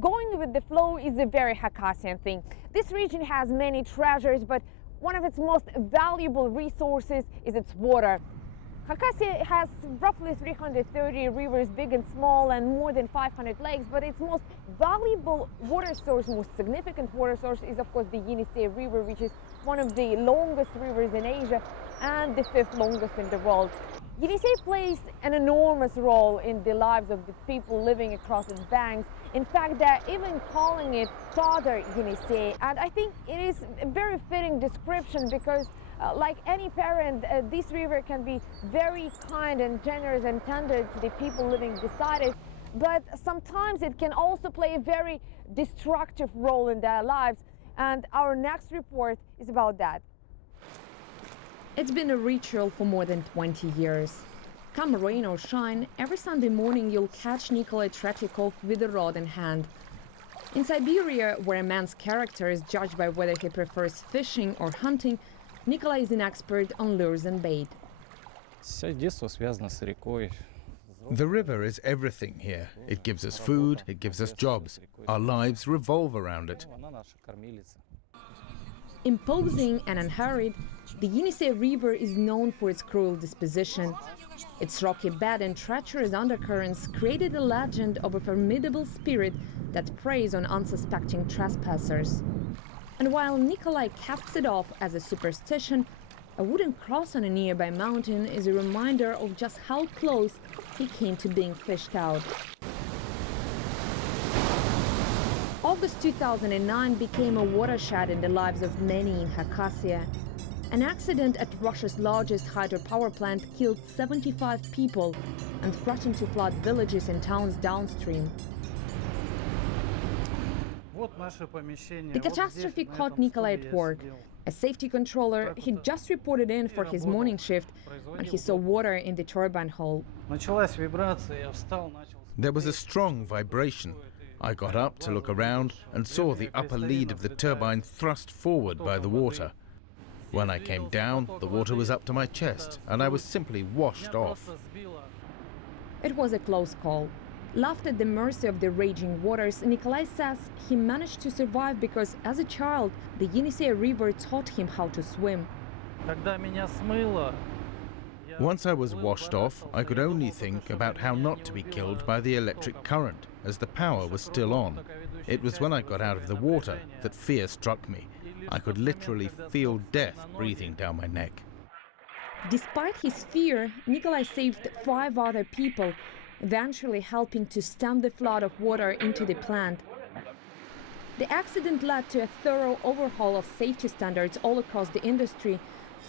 Going with the flow is a very Hakassian thing. This region has many treasures, but one of its most valuable resources is its water. Hakasia has roughly 330 rivers, big and small, and more than 500 lakes, but its most valuable water source, most significant water source is of course the Yenisei River, which is one of the longest rivers in Asia and the 5th longest in the world. Yenisei plays an enormous role in the lives of the people living across its banks. In fact, they're even calling it Father Yenisei, and I think it is a very fitting description because like any parent, this river can be very kind and generous and tender to the people living beside it, but sometimes it can also play a very destructive role in their lives, and our next report is about that. It's been a ritual for more than 20 years. Come rain or shine, every Sunday morning you'll catch Nikolai Tretyakov with a rod in hand. In Siberia, where a man's character is judged by whether he prefers fishing or hunting, Nikolai is an expert on lures and bait. The river is everything here. It gives us food, it gives us jobs. Our lives revolve around it. Imposing and unhurried, the Yenisei River is known for its cruel disposition. Its rocky bed and treacherous undercurrents created a legend of a formidable spirit that preys on unsuspecting trespassers. And while Nikolai casts it off as a superstition, a wooden cross on a nearby mountain is a reminder of just how close he came to being fished out. August 2009 became a watershed in the lives of many in Hakasia. An accident at Russia's largest hydropower plant killed 75 people and threatened to flood villages and towns downstream. The catastrophe caught Nikolai at work. As safety controller, he just reported in for his morning shift when he saw water in the turbine hole. There was a strong vibration. I got up to look around and saw the upper lead of the turbine thrust forward by the water. When I came down, the water was up to my chest, and I was simply washed off. It was a close call. Left at the mercy of the raging waters, Nikolai says he managed to survive because, as a child, the Yenisei River taught him how to swim. Once I was washed off, I could only think about how not to be killed by the electric current, as the power was still on. It was when I got out of the water that fear struck me. I could literally feel death breathing down my neck. Despite his fear, Nikolai saved 5 other people, eventually helping to stem the flood of water into the plant. The accident led to a thorough overhaul of safety standards all across the industry,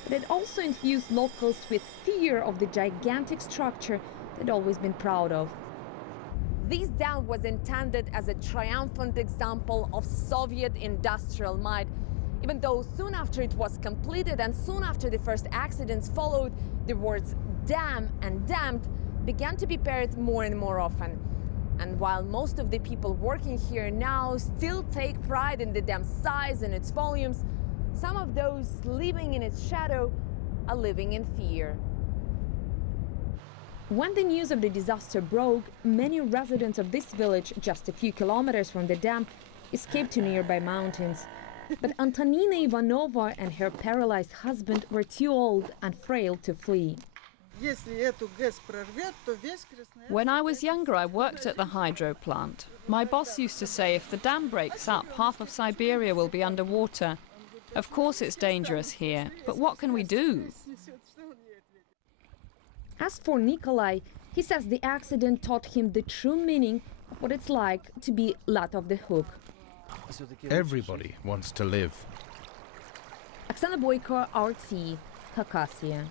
but it also infused locals with fear of the gigantic structure they'd always been proud of. This dam was intended as a triumphant example of Soviet industrial might, even though soon after it was completed and soon after the first accidents followed, the words dam and damned began to be paired more and more often. And while most of the people working here now still take pride in the dam's size and its volumes, some of those living in its shadow are living in fear. When the news of the disaster broke, many residents of this village, just a few kilometers from the dam, escaped to nearby mountains. But Antonina Ivanova and her paralyzed husband were too old and frail to flee. When I was younger, I worked at the hydro plant. My boss used to say if the dam breaks up, half of Siberia will be underwater. Of course it's dangerous here, but what can we do? As for Nikolai, he says the accident taught him the true meaning of what it's like to be let off the hook. Everybody wants to live. Oksana Boyko, RT, Hakasia.